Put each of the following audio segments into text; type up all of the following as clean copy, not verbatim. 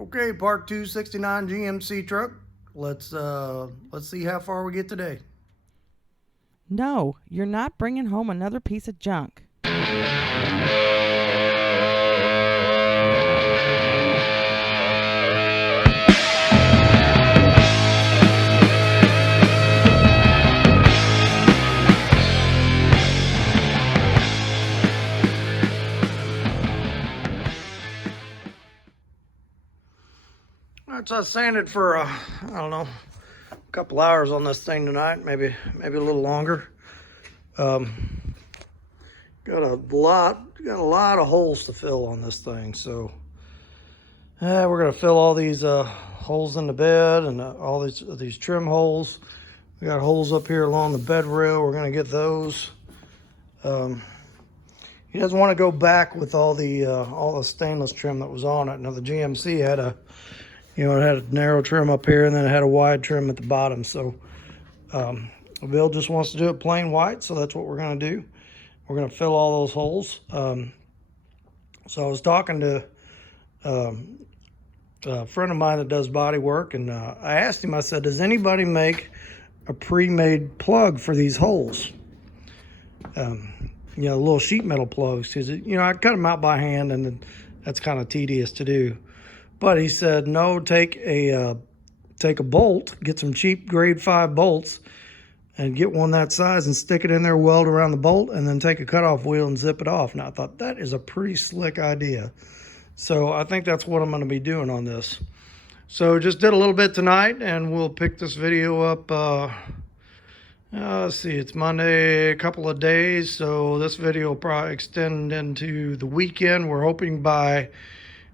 Okay, part 269 GMC truck. Let's see how far we get today. No, you're not bringing home another piece of junk. All right, so I sanded for I don't know, a couple hours on this thing tonight, maybe a little longer. Got a lot of holes to fill on this thing, so we're gonna fill all these holes in the bed and all these trim holes. We got holes up here along the bed rail. We're gonna get those. He doesn't want to go back with all the stainless trim that was on it. Now the GMC had it had a narrow trim up here and then it had a wide trim at the bottom. So Bill just wants to do it plain white, so that's what we're going to do. We're going to fill all those holes. So I was talking to a friend of mine that does body work, and I asked him, I said, does anybody make a pre-made plug for these holes? Little sheet metal plugs, because I cut them out by hand, and that's kind of tedious to do. But he said, no, take a bolt, get some cheap grade 5 bolts, and get one that size and stick it in there, weld around the bolt, and then take a cutoff wheel and zip it off. Now I thought that is a pretty slick idea. So I think that's what I'm going to be doing on this. So just did a little bit tonight, and we'll pick this video up. Let's see, it's Monday, a couple of days, so this video will probably extend into the weekend. We're hoping by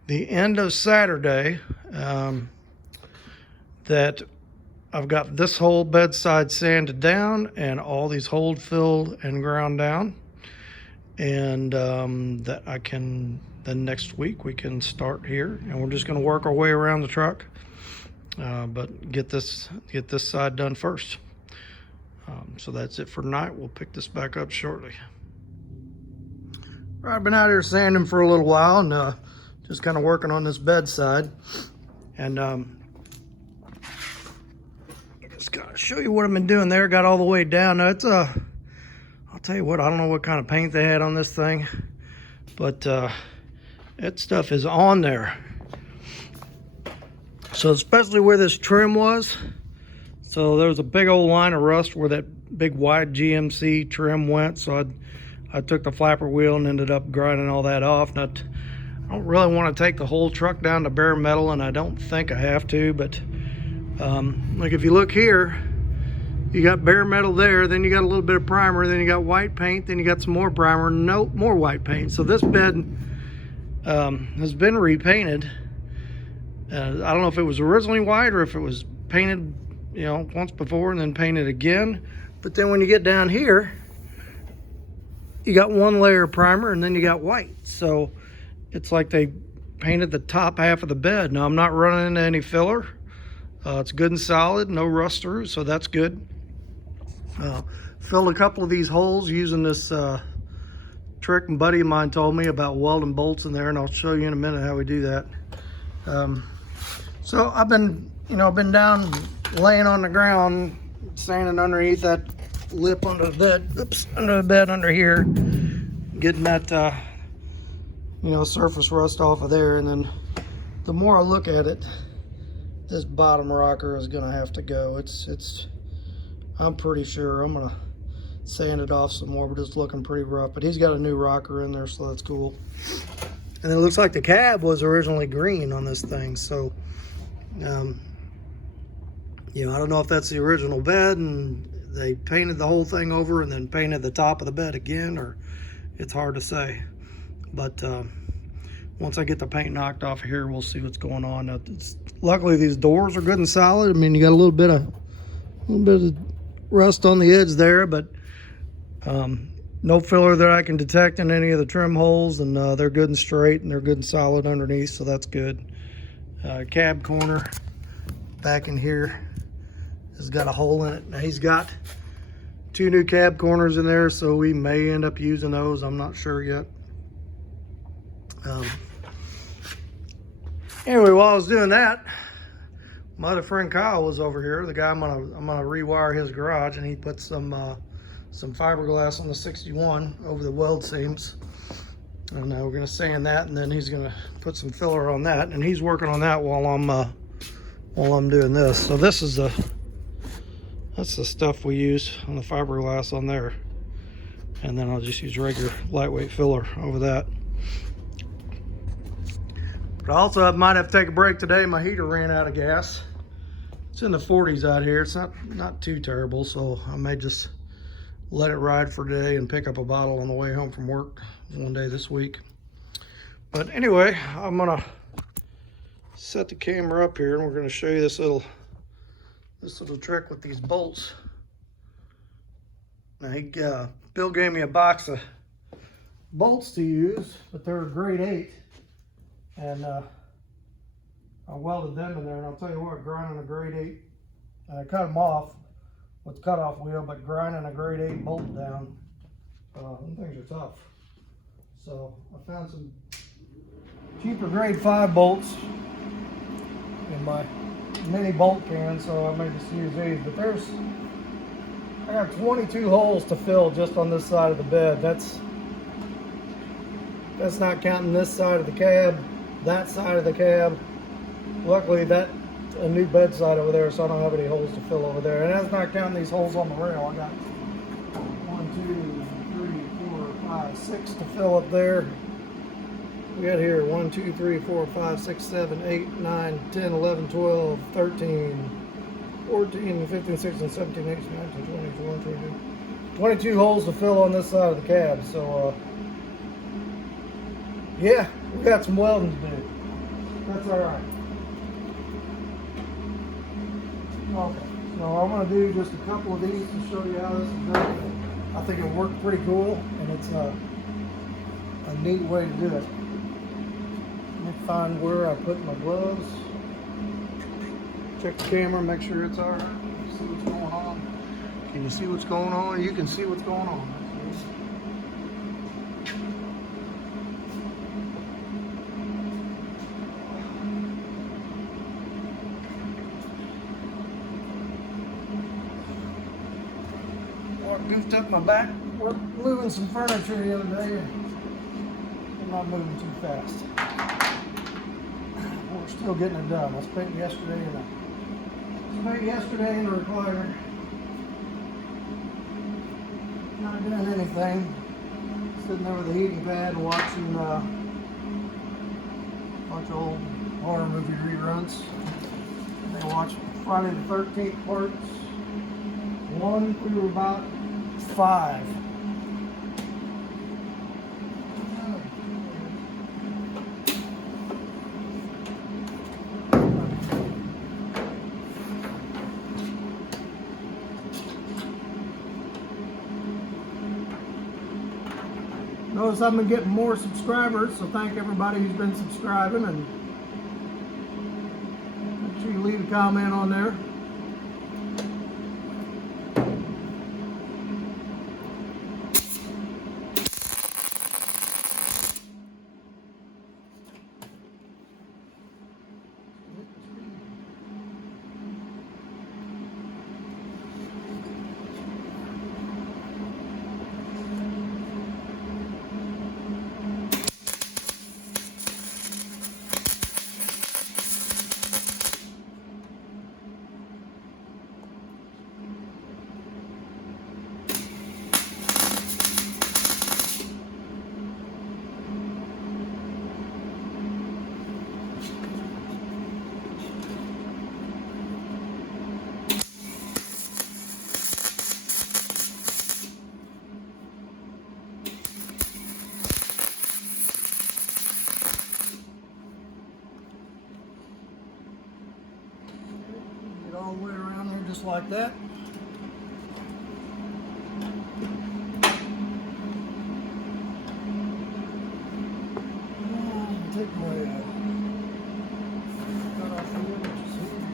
the end of Saturday that I've got this whole bedside sanded down and all these holes filled and ground down, and that I can, then next week we can start here, and we're just going to work our way around the truck, but get this side done first. So that's it for tonight. We'll pick this back up shortly. All right, I've been out here sanding for a little while, and just kind of working on this bedside, and just gotta show you what I've been doing there. Got all the way down. Now it's I'll tell you what, I don't know what kind of paint they had on this thing, but that stuff is on there. So especially where this trim was, so there was a big old line of rust where that big wide GMC trim went. So I took the flapper wheel and ended up grinding all that off. Now, I don't really want to take the whole truck down to bare metal, and I don't think I have to, but like if you look here, you got bare metal there, then you got a little bit of primer, then you got white paint, then you got some more primer, no more white paint. So this bed has been repainted. I don't know if it was originally white or if it was painted once before and then painted again. But then when you get down here, you got one layer of primer and then you got white. So it's like they painted the top half of the bed. Now I'm not running into any filler. It's good and solid, no rust through, so that's good. Filled a couple of these holes using this trick a buddy of mine told me about welding bolts in there, and I'll show you in a minute how we do that. So I've been down laying on the ground, standing underneath that lip under the bed, under the bed under here, getting that surface rust off of there. And then the more I look at it, this bottom rocker is gonna have to go. I'm pretty sure I'm gonna sand it off some more, but it's looking pretty rough. But he's got a new rocker in there, so that's cool. And it looks like the cab was originally green on this thing, so I don't know if that's the original bed and they painted the whole thing over and then painted the top of the bed again, or it's hard to say. But once I get the paint knocked off of here, we'll see what's going on. Luckily these doors are good and solid. I mean, you got a little bit of rust on the edge there, but no filler that I can detect in any of the trim holes, and they're good and straight and they're good and solid underneath, so that's good. Cab corner back in here has got a hole in it. Now he's got 2 new cab corners in there, so we may end up using those. I'm not sure yet. Anyway, while I was doing that, my other friend Kyle was over here. The guy I'm gonna rewire his garage, and he put some fiberglass on the 61 over the weld seams. And we're gonna sand that, and then he's gonna put some filler on that, and he's working on that while I'm doing this. So that's the stuff we use on the fiberglass on there, and then I'll just use regular lightweight filler over that. But also, I might have to take a break today. My heater ran out of gas. It's in the 40s out here. It's not too terrible, so I may just let it ride for today and pick up a bottle on the way home from work one day this week. But anyway, I'm gonna set the camera up here, and we're gonna show you this little trick with these bolts. Now, Bill gave me a box of bolts to use, but they're grade 8, and I welded them in there. And I'll tell you what, grinding a grade 8, and I cut them off with the cutoff wheel, but grinding a grade 8 bolt down, them things are tough. So I found some cheaper grade 5 bolts in my mini bolt can, so I may just use these. But I got 22 holes to fill just on this side of the bed. That's not counting this side of the cab, that side of the cab. Luckily, that's a new bedside over there, so I don't have any holes to fill over there. And that's not counting these holes on the rail. I got 1, 2, 3, 4, 5, 6 to fill up there. We got here 1, 2, 3, 4, 5, 6, 7, 8, 9, 10, 11, 12, 13, 14, 15, 16, 17, 18, 19, 20, 21, 22. 22 holes to fill on this side of the cab. So, yeah, we got some welding to do. That's all right. Okay, so I'm going to do just a couple of these to show you how this is done. I think it worked pretty cool, and it's a neat way to do it. Let me find where I put my gloves. Check the camera, make sure it's all right. See what's going on. Can you see what's going on? You can see what's going on. Goofed up my back. We're moving some furniture the other day. I'm not moving too fast. We're still getting it done. I spent yesterday in the recliner, not doing anything, sitting over the heating pad and watching a bunch of old horror movie reruns. I watched Friday the 13th parts 1 through about 5. Notice I've been getting more subscribers, so thank everybody who's been subscribing, and make sure you leave a comment on there. All the way around there just like that. Take my cut off the edges here.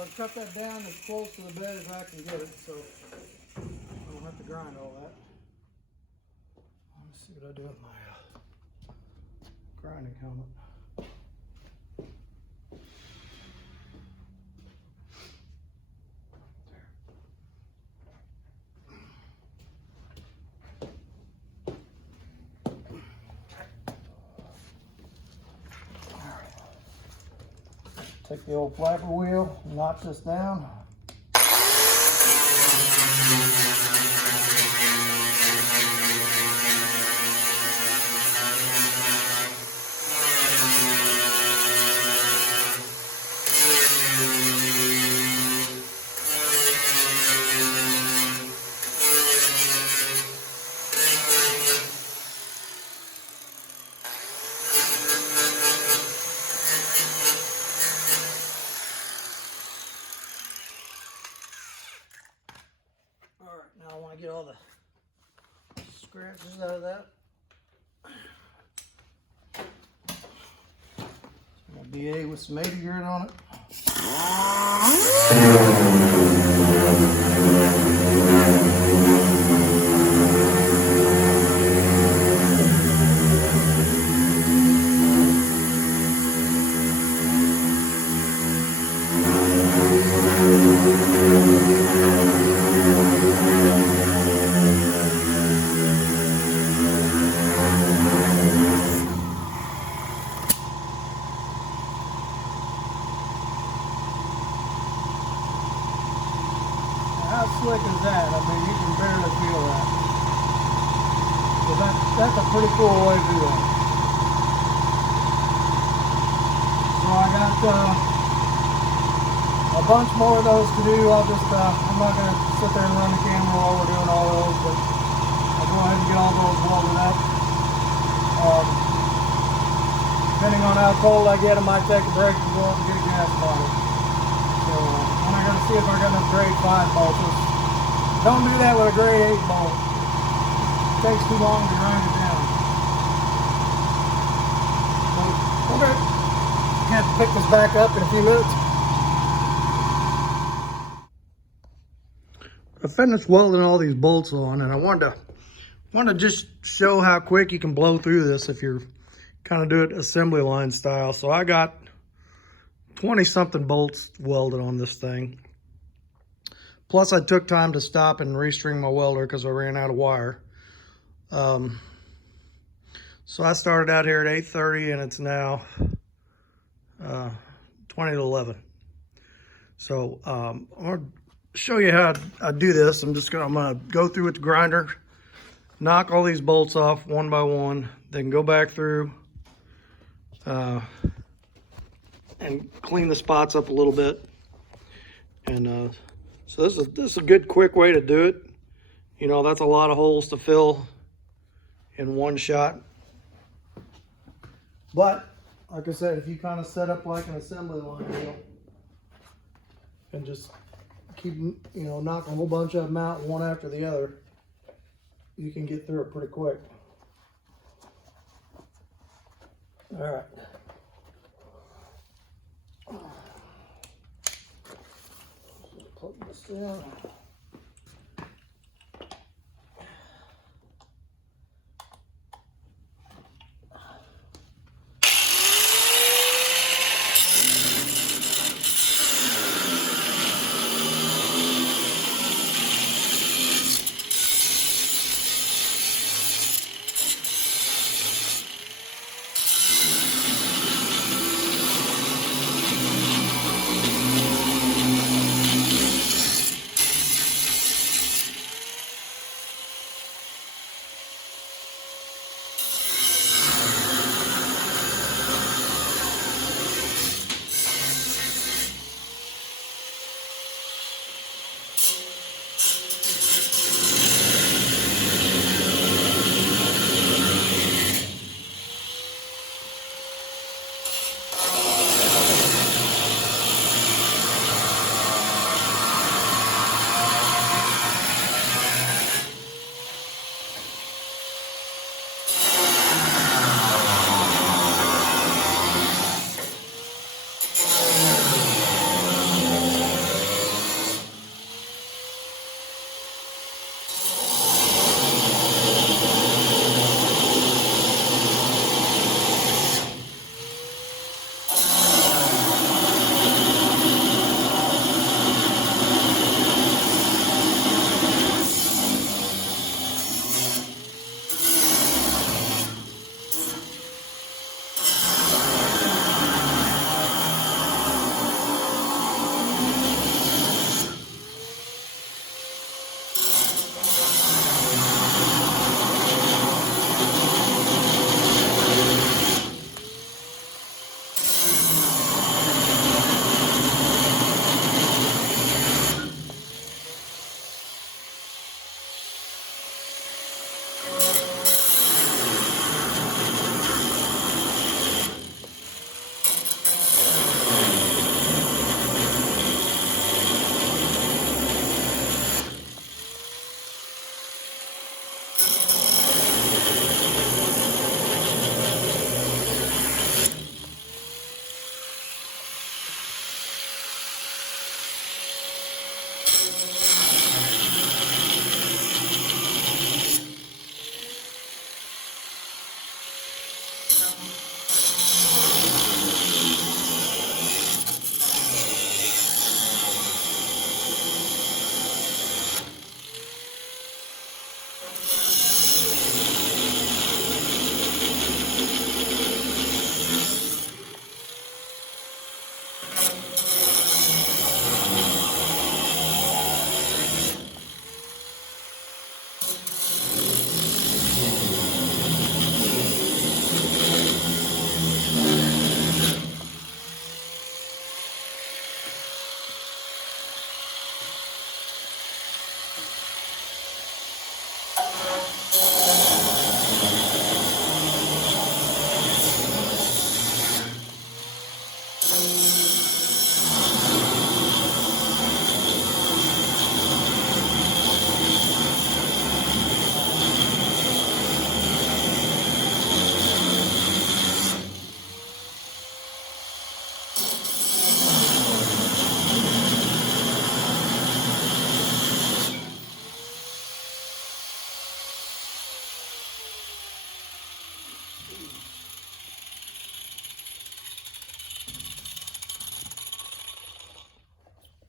I cut that down as close to the bed as I can get it, so I don't have to grind all that. Let's see what I do with my grinding helmet. Take the old flapper wheel, notch this down. Alright, now I want to get all the scratches out of that. I'm going to BA with some 80 grit on it. How slick is that? I mean, you can barely feel that. But that's a pretty cool way to do that. So I got a bunch more of those to do. I'm not going to sit there and run the camera while we're doing all those, but I'll go ahead and get all those welded up. Depending on how cold I get, I might take a break and go up and get a gas bottle. So then I got to see if I got enough grade 5 bolts. Don't do that with a grade 8 bolt. It takes too long to grind it down. So, okay. Have to pick this back up in a few minutes. I finished welding all these bolts on, and I wanted to just show how quick you can blow through this if you're kind of do it assembly line style. So I got 20 something bolts welded on this thing. Plus I took time to stop and restring my welder because I ran out of wire. So I started out here at 8:30 and it's now 20 to 11. So I'm gonna show you how I do this. I'm gonna go through with the grinder, knock all these bolts off one by one, then go back through and clean the spots up a little bit. And so this is a good quick way to do it. You know, that's a lot of holes to fill in one shot. But like I said, if you kind of set up like an assembly line deal and just keep, knock a whole bunch of them out one after the other, you can get through it pretty quick. All right. Plug this down.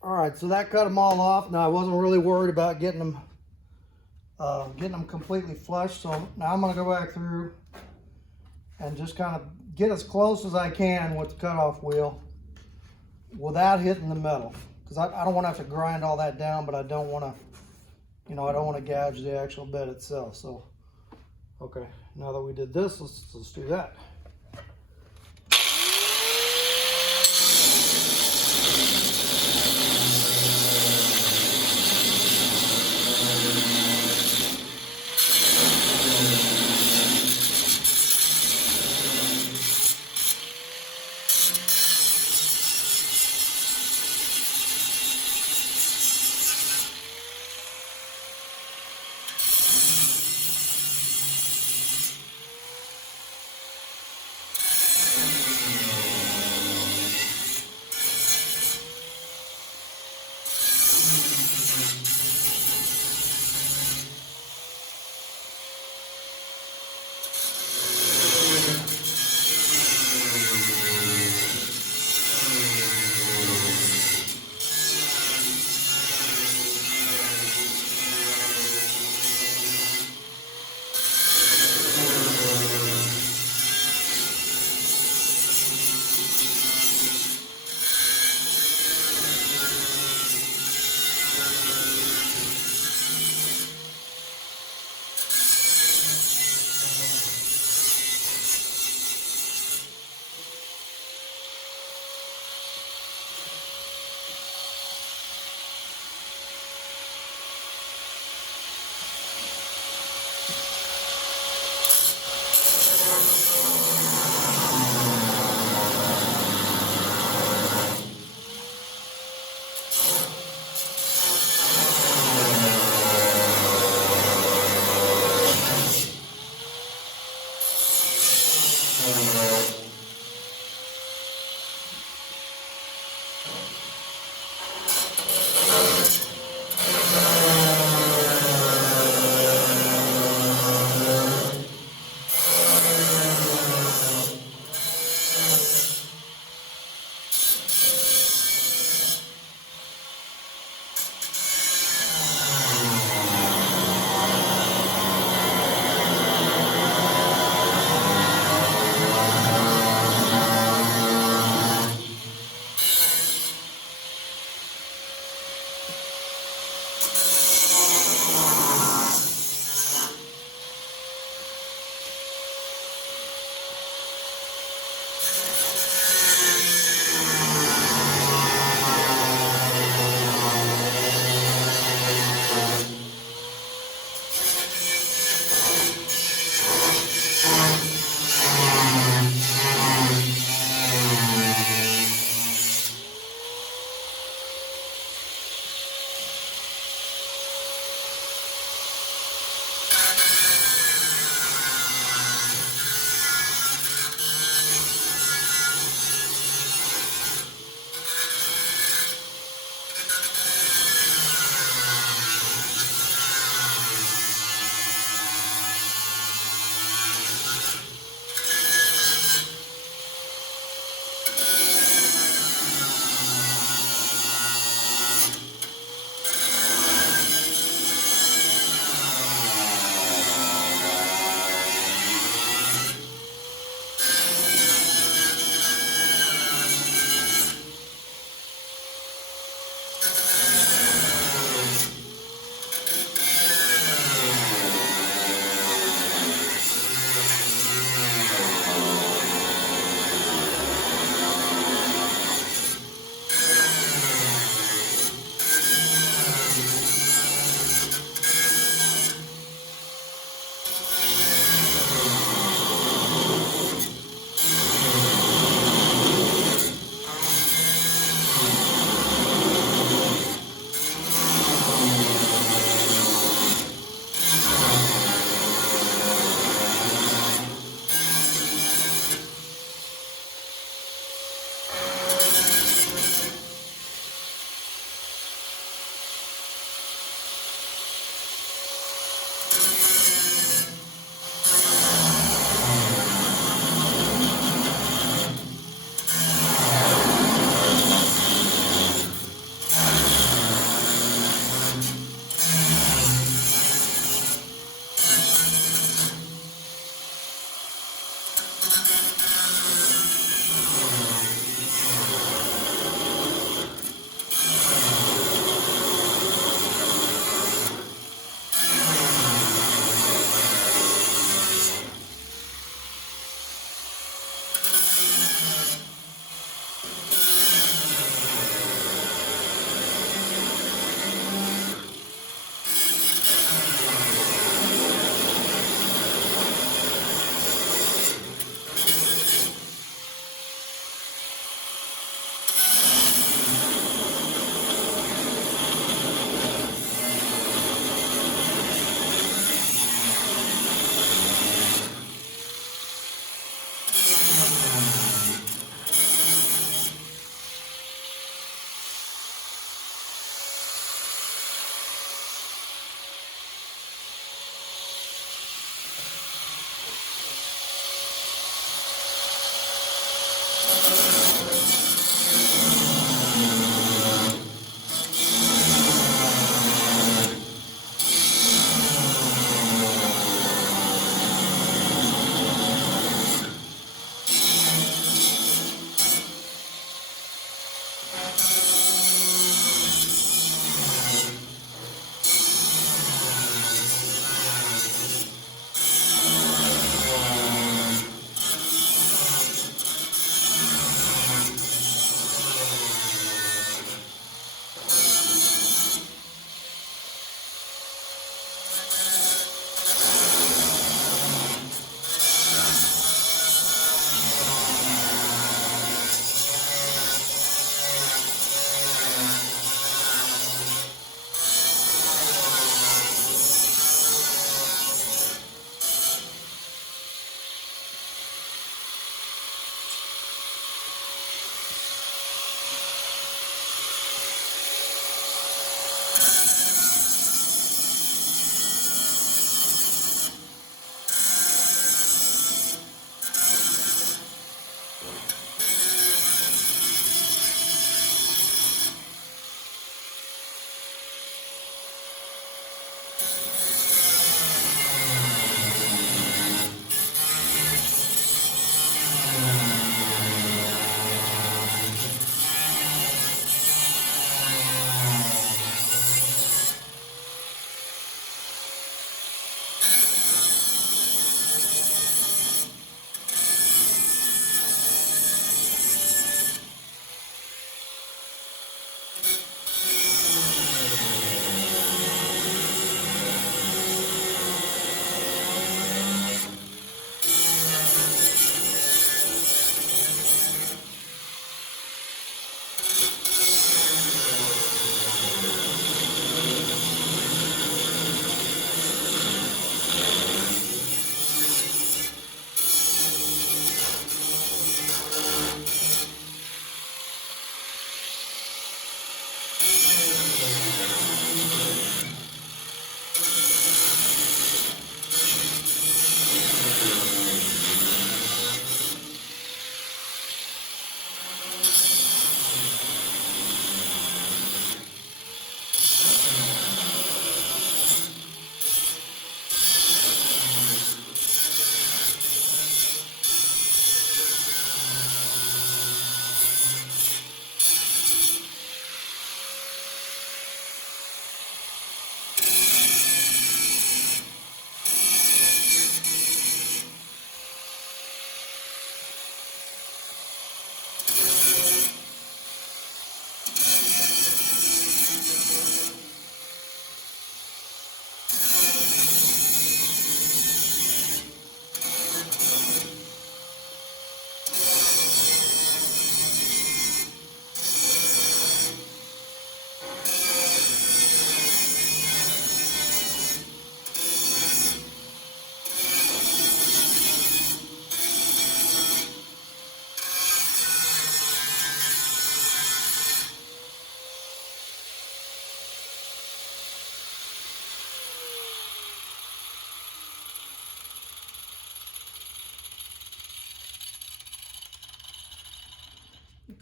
All right, so that cut them all off. Now I wasn't really worried about getting them completely flush. So now I'm gonna go back through and just kind of get as close as I can with the cutoff wheel without hitting the metal. Because I don't want to have to grind all that down, but I don't want to, I don't want to gouge the actual bed itself. So, okay, now that we did this, let's do that.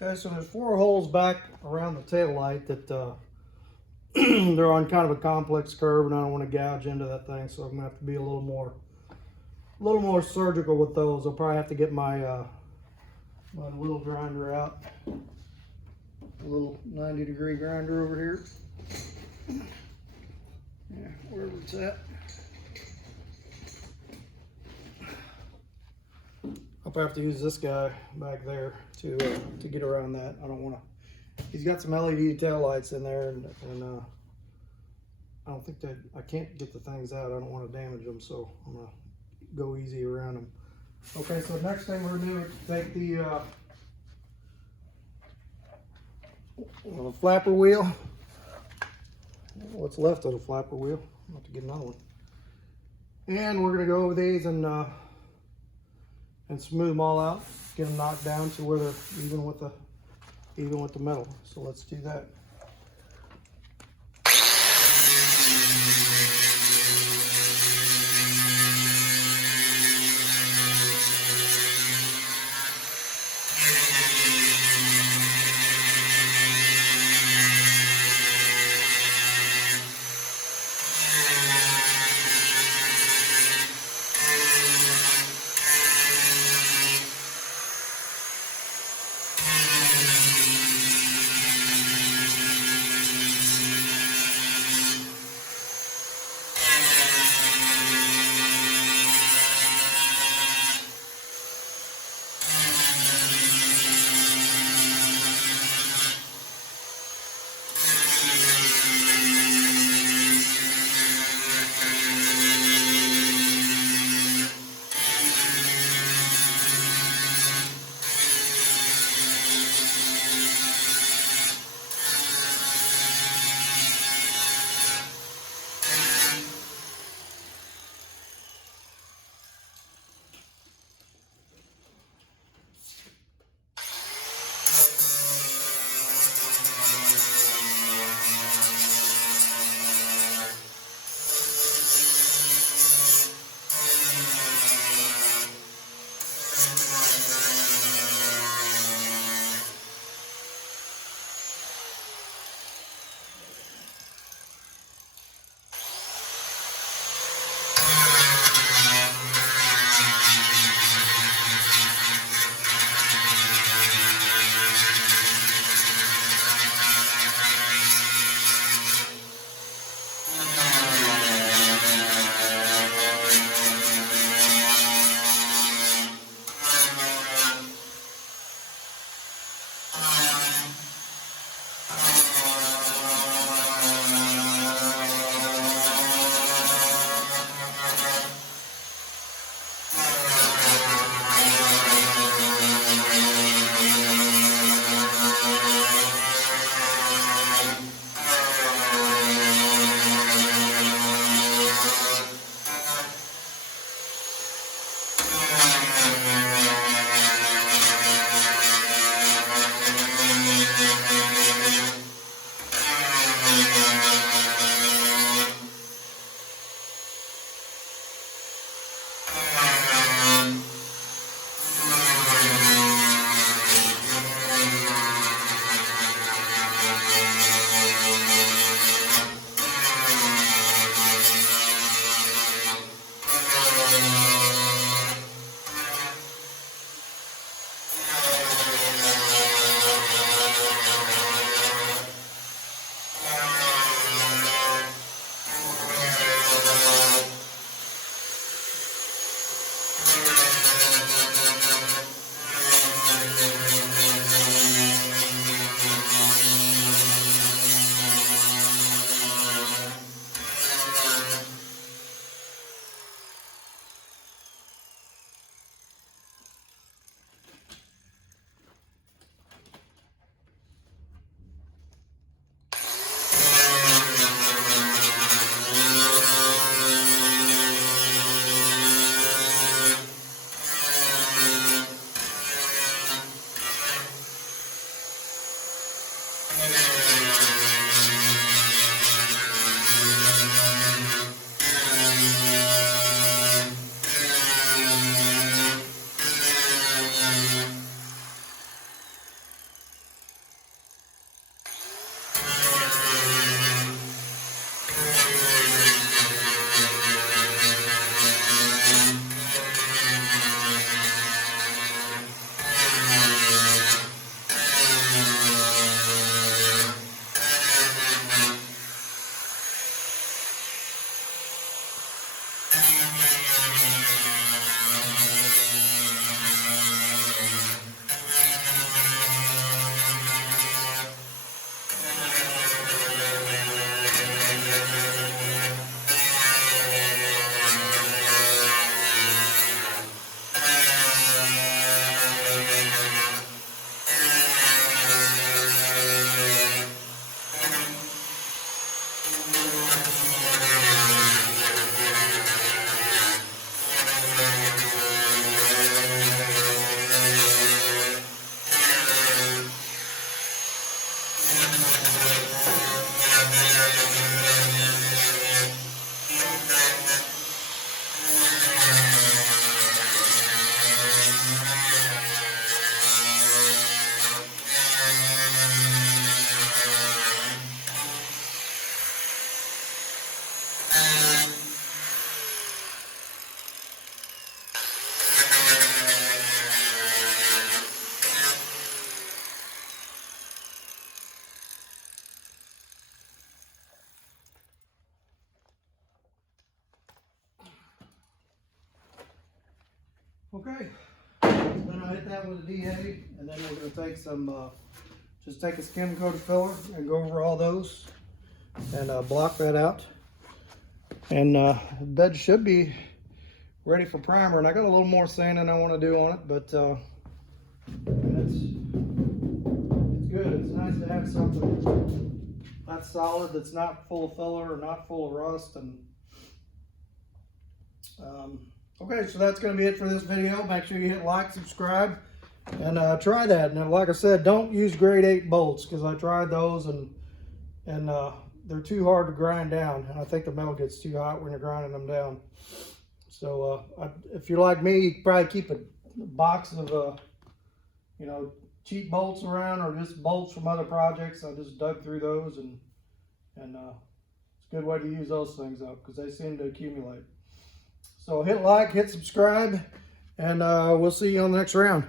Okay, so there's 4 holes back around the tail light that they're on kind of a complex curve, and I don't want to gouge into that thing, so I'm gonna have to be a little more surgical with those. I'll probably have to get my my little grinder out, a little 90-degree grinder over here. Yeah, wherever it's at. I'll probably have to use this guy back there to get around that. I don't want to. He's got some LED tail lights in there, and I don't think that I can't get the things out. I don't want to damage them, so I'm gonna go easy around them. Okay, so next thing we're gonna do is take the flapper wheel. What's left of the flapper wheel? I'll have to get another one. And we're gonna go over these and smooth them all out, get them knocked down to where they're even with the metal. So let's do that. Okay, then I hit that with a DA, and then we're going to take some, just take a skim coated filler and go over all those and block that out. And the bed should be ready for primer. And I got a little more sanding I want to do on it, but it's good. It's nice to have something that's solid, that's not full of filler or not full of rust. And okay, so that's going to be it for this video. Make sure you hit like, subscribe, and try that. And like I said, don't use grade 8 bolts, because I tried those and they're too hard to grind down. And I think the metal gets too hot when you're grinding them down. So if you're like me, you could probably keep a box of you know, cheap bolts around, or just bolts from other projects. I just dug through those, and it's a good way to use those things up, because they seem to accumulate. So hit like, hit subscribe, and we'll see you on the next round.